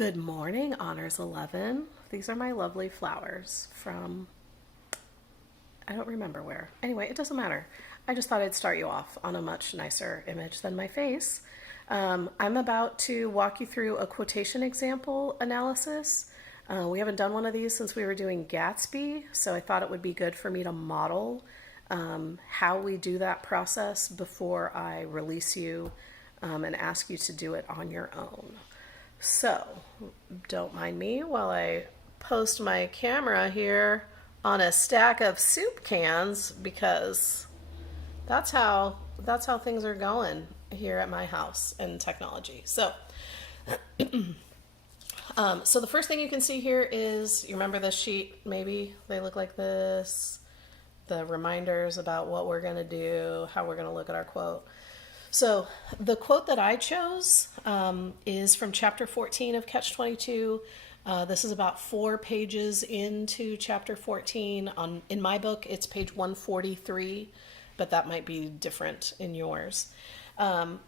Good morning, Honors 11. These are my lovely flowers from, I don't remember where. Anyway, it doesn't matter. I just thought I'd start you off on a much nicer image than my face. I'm about to walk you through a quotation example analysis. We haven't done one of these since we were doing Gatsby, so I thought it would be good for me to model how we do that process before I release you and ask you to do it on your own. So, don't mind me while I post my camera here on a stack of soup cans because that's how things are going here at my house in technology. So, so the first thing you can see here is, you remember this sheet? Maybe they look like this. The reminders about what we're going to do, how we're going to look at our quote. So the quote that I chose is from chapter 14 of Catch-22. This is about 4 pages into chapter 14. In my book, it's page 143, but that might be different in yours. And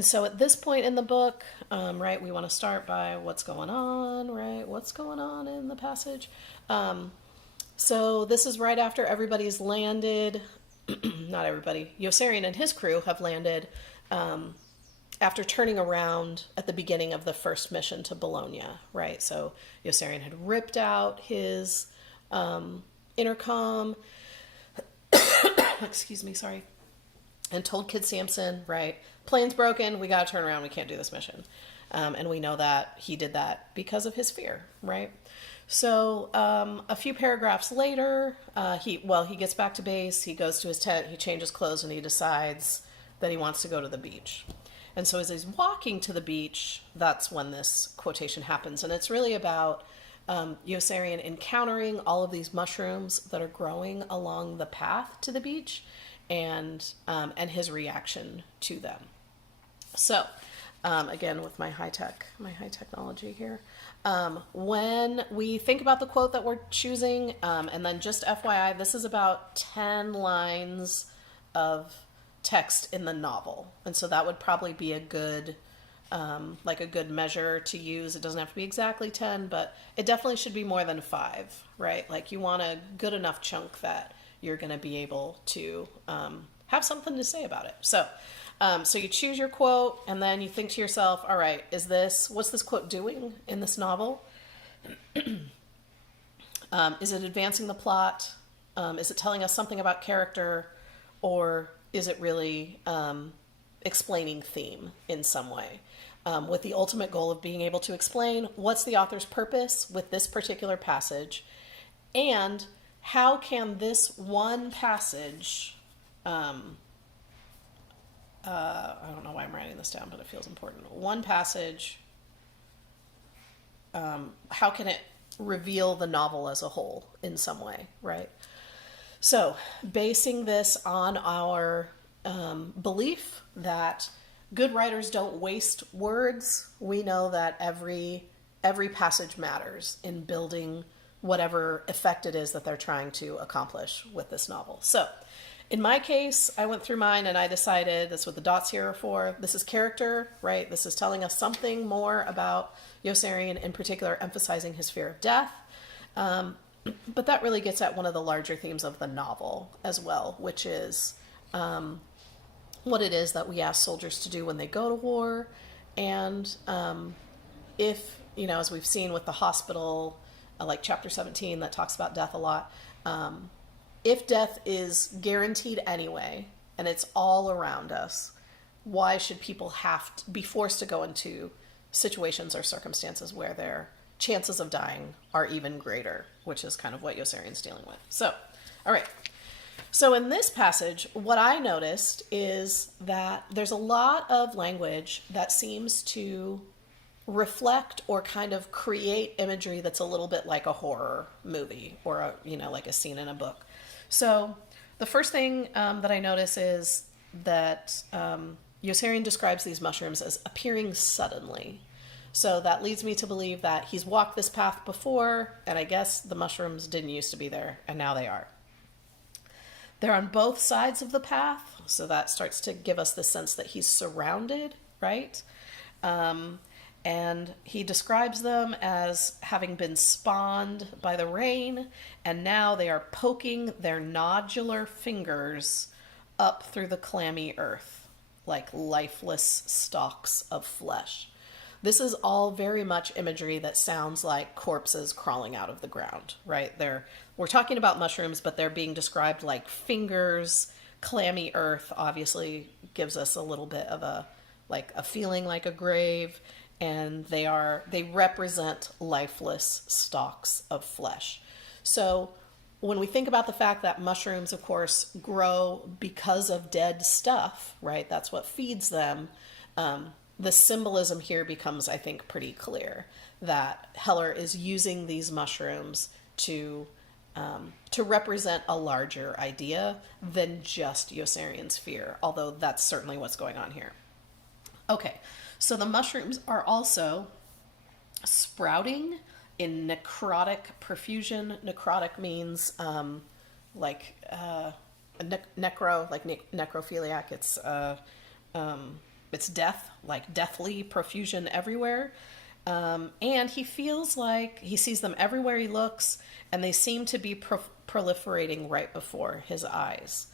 so at this point in the book, right, we want to start by what's going on, right? What's going on in the passage? So this is right after everybody's landed. Not everybody. Yossarian and his crew have landed after turning around at the beginning of the first mission to Bologna, right? So Yossarian had ripped out his intercom, excuse me, sorry, and told Kid Samson, right, plane's broken, we got to turn around, we can't do this mission. And we know that he did that because of his fear, right? So a few paragraphs later, he gets back to base, he goes to his tent, he changes clothes, and he decides that he wants to go to the beach. And so as he's walking to the beach, that's when this quotation happens. And it's really about Yossarian encountering all of these mushrooms that are growing along the path to the beach and his reaction to them. So again, with my high technology here. When we think about the quote that we're choosing, and then just FYI, this is about 10 lines of text in the novel. And so that would probably be a good measure to use. It doesn't have to be exactly 10, but it definitely should be more than 5, right? Like you want a good enough chunk that you're going to be able to have something to say about it. So you choose your quote, and then you think to yourself, all right, what's this quote doing in this novel? Is it advancing the plot? Is it telling us something about character? Or is it really explaining theme in some way? With the ultimate goal of being able to explain what's the author's purpose with this particular passage, and how can this one passage... I don't know why I'm writing this down, but it feels important. One passage, how can it reveal the novel as a whole in some way, right? So, basing this on our belief that good writers don't waste words, we know that every passage matters in building whatever effect it is that they're trying to accomplish with this novel. So, in my case, I went through mine and I decided, that's what the dots here are for. This is character, right? This is telling us something more about Yossarian, in particular, emphasizing his fear of death. But that really gets at one of the larger themes of the novel as well, which is what it is that we ask soldiers to do when they go to war. And if, as we've seen with the hospital, like chapter 17 that talks about death a lot, if death is guaranteed anyway, and it's all around us, why should people have to be forced to go into situations or circumstances where their chances of dying are even greater, which is kind of what Yossarian's dealing with. So, all right. So in this passage, what I noticed is that there's a lot of language that seems to reflect or kind of create imagery that's a little bit like a horror movie or like a scene in a book. So the first thing that I notice is that Yossarian describes these mushrooms as appearing suddenly. So that leads me to believe that he's walked this path before, and I guess the mushrooms didn't used to be there, and now they are. They're on both sides of the path, so that starts to give us the sense that he's surrounded, right? And he describes them as having been spawned by the rain, and now they are poking their nodular fingers up through the clammy earth, like lifeless stalks of flesh. This is all very much imagery that sounds like corpses crawling out of the ground, right? We're talking about mushrooms, but they're being described like fingers. Clammy earth obviously gives us a little bit of a feeling like a grave, and they represent lifeless stalks of flesh. So when we think about the fact that mushrooms, of course, grow because of dead stuff, right? That's what feeds them. The symbolism here becomes, I think, pretty clear that Heller is using these mushrooms to represent a larger idea than just Yossarian's fear, although that's certainly what's going on here. Okay, so the mushrooms are also sprouting in necrotic profusion. Necrotic means necrophiliac. It's death, like deathly profusion everywhere. And he feels like he sees them everywhere he looks, and they seem to be proliferating right before his eyes.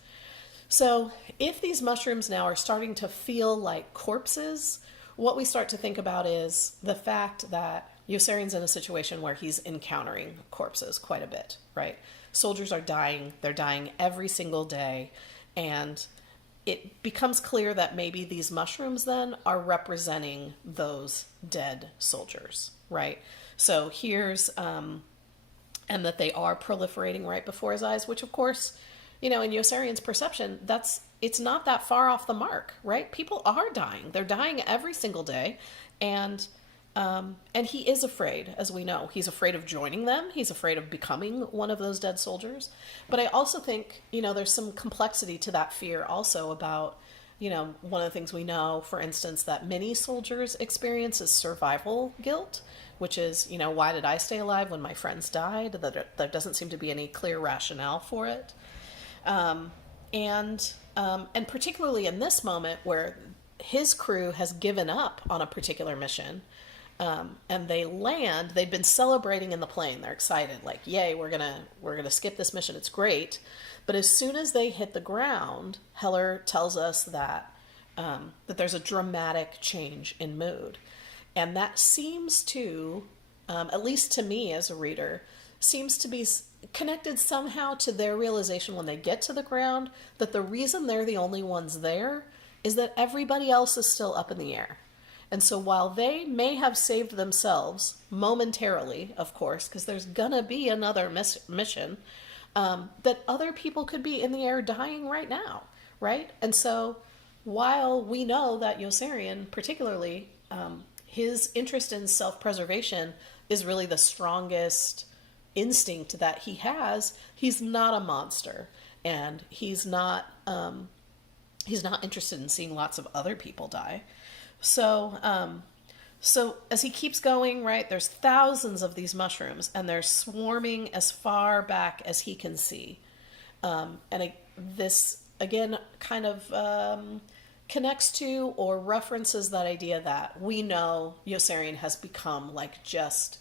So if these mushrooms now are starting to feel like corpses, what we start to think about is the fact that Yossarian's in a situation where he's encountering corpses quite a bit, right? Soldiers are dying. They're dying every single day. And it becomes clear that maybe these mushrooms then are representing those dead soldiers, right? So and that they are proliferating right before his eyes, which of course, in Yossarian's perception, it's not that far off the mark, right? People are dying. They're dying every single day. And he is afraid, as we know. He's afraid of joining them. He's afraid of becoming one of those dead soldiers. But I also think, there's some complexity to that fear also about, one of the things we know, for instance, that many soldiers experience is survival guilt, which is, why did I stay alive when my friends died? There doesn't seem to be any clear rationale for it. And particularly in this moment where his crew has given up on a particular mission, and they land, they'd been celebrating in the plane. They're excited, like, yay, we're gonna skip this mission. It's great. But as soon as they hit the ground, Heller tells us that there's a dramatic change in mood. And that seems to, at least to me as a reader, seems to be connected somehow to their realization when they get to the ground that the reason they're the only ones there is that everybody else is still up in the air. And so while they may have saved themselves momentarily, of course, because there's gonna be another mission, that other people could be in the air dying right now, right? And so while we know that Yossarian, particularly, his interest in self-preservation is really the strongest instinct that he has, he's not a monster, and he's not interested in seeing lots of other people die. So as he keeps going, right, there's thousands of these mushrooms, and they're swarming as far back as he can see. This, again, kind of connects to or references that idea that we know Yossarian has become, like, just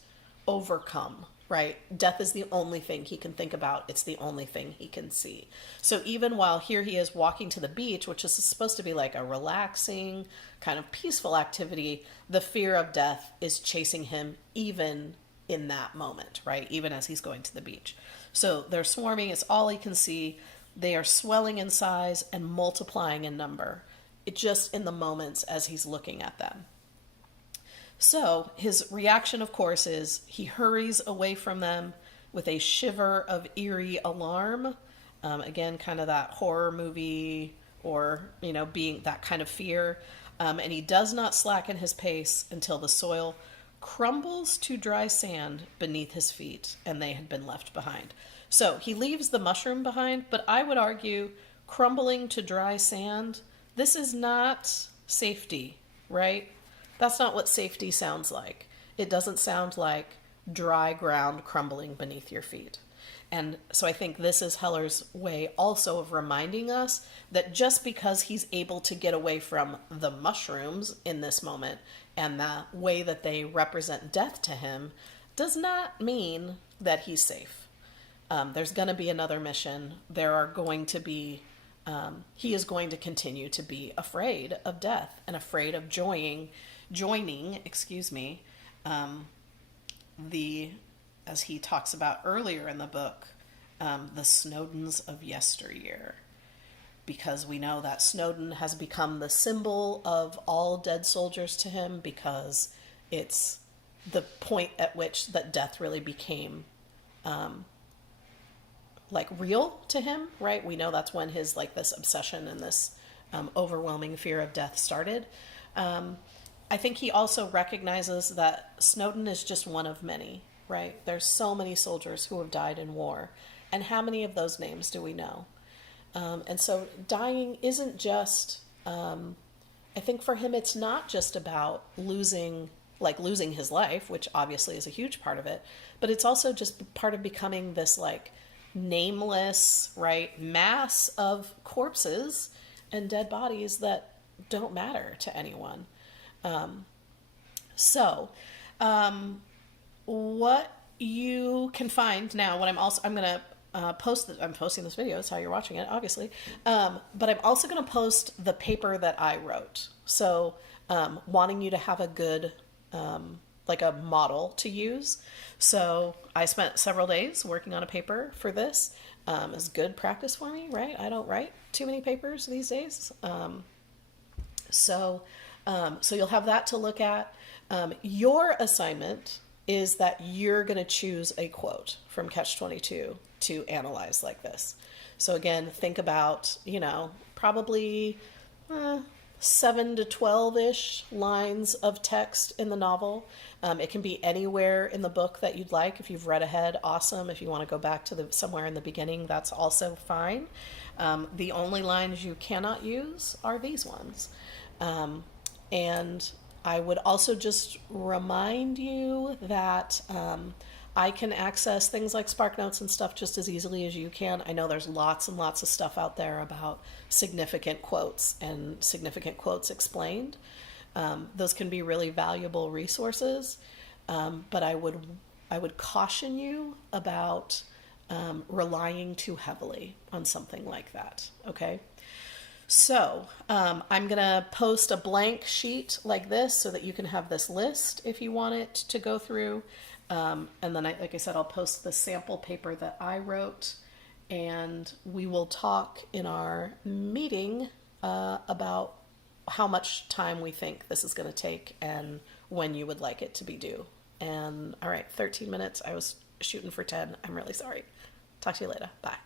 overcome, right? Death is the only thing he can think about. It's the only thing he can see. So even while here he is walking to the beach, which is supposed to be like a relaxing, kind of peaceful activity, the fear of death is chasing him even in that moment, right? Even as he's going to the beach. So they're swarming. It's all he can see. They are swelling in size and multiplying in number. It just in the moments as he's looking at them. So his reaction, of course, is he hurries away from them with a shiver of eerie alarm. Again, kind of that horror movie or, being that kind of fear. And he does not slacken his pace until the soil crumbles to dry sand beneath his feet and they had been left behind. So he leaves the mushroom behind, but I would argue crumbling to dry sand, this is not safety, right? That's not what safety sounds like. It doesn't sound like dry ground crumbling beneath your feet. And so I think this is Heller's way also of reminding us that just because he's able to get away from the mushrooms in this moment and the way that they represent death to him does not mean that he's safe. There's going to be another mission. There are going to be, he is going to continue to be afraid of death and afraid of joining, as he talks about earlier in the book, the Snowdens of yesteryear. Because we know that Snowden has become the symbol of all dead soldiers to him, because it's the point at which that death really became real to him, right? We know that's when his this obsession and this overwhelming fear of death started. I think he also recognizes that Snowden is just one of many, right? There's so many soldiers who have died in war, and how many of those names do we know? And so dying isn't just, I think for him, it's not just about losing his life, which obviously is a huge part of it, but it's also just part of becoming this nameless, right, mass of corpses and dead bodies that don't matter to anyone. What you can find now, I'm going to I'm posting this video, it's how you're watching it, obviously. But I'm also going to post the paper that I wrote. So, wanting you to have a good, a model to use. So I spent several days working on a paper for this. It's good practice for me, right? I don't write too many papers these days. So you'll have that to look at. Your assignment is that you're going to choose a quote from Catch-22 to analyze like this. So again, think about, probably 7 to 12-ish lines of text in the novel. It can be anywhere in the book that you'd like. If you've read ahead, awesome. If you want to go back to somewhere in the beginning, that's also fine. The only lines you cannot use are these ones. And I would also just remind you that I can access things like SparkNotes and stuff just as easily as you can. I know there's lots and lots of stuff out there about significant quotes and significant quotes explained. Those can be really valuable resources, but I would caution you about relying too heavily on something like that, okay? So I'm going to post a blank sheet like this so that you can have this list if you want it to go through. And then, like I said, I'll post the sample paper that I wrote, and we will talk in our meeting about how much time we think this is going to take and when you would like it to be due. And all right, 13 minutes. I was shooting for 10. I'm really sorry. Talk to you later. Bye.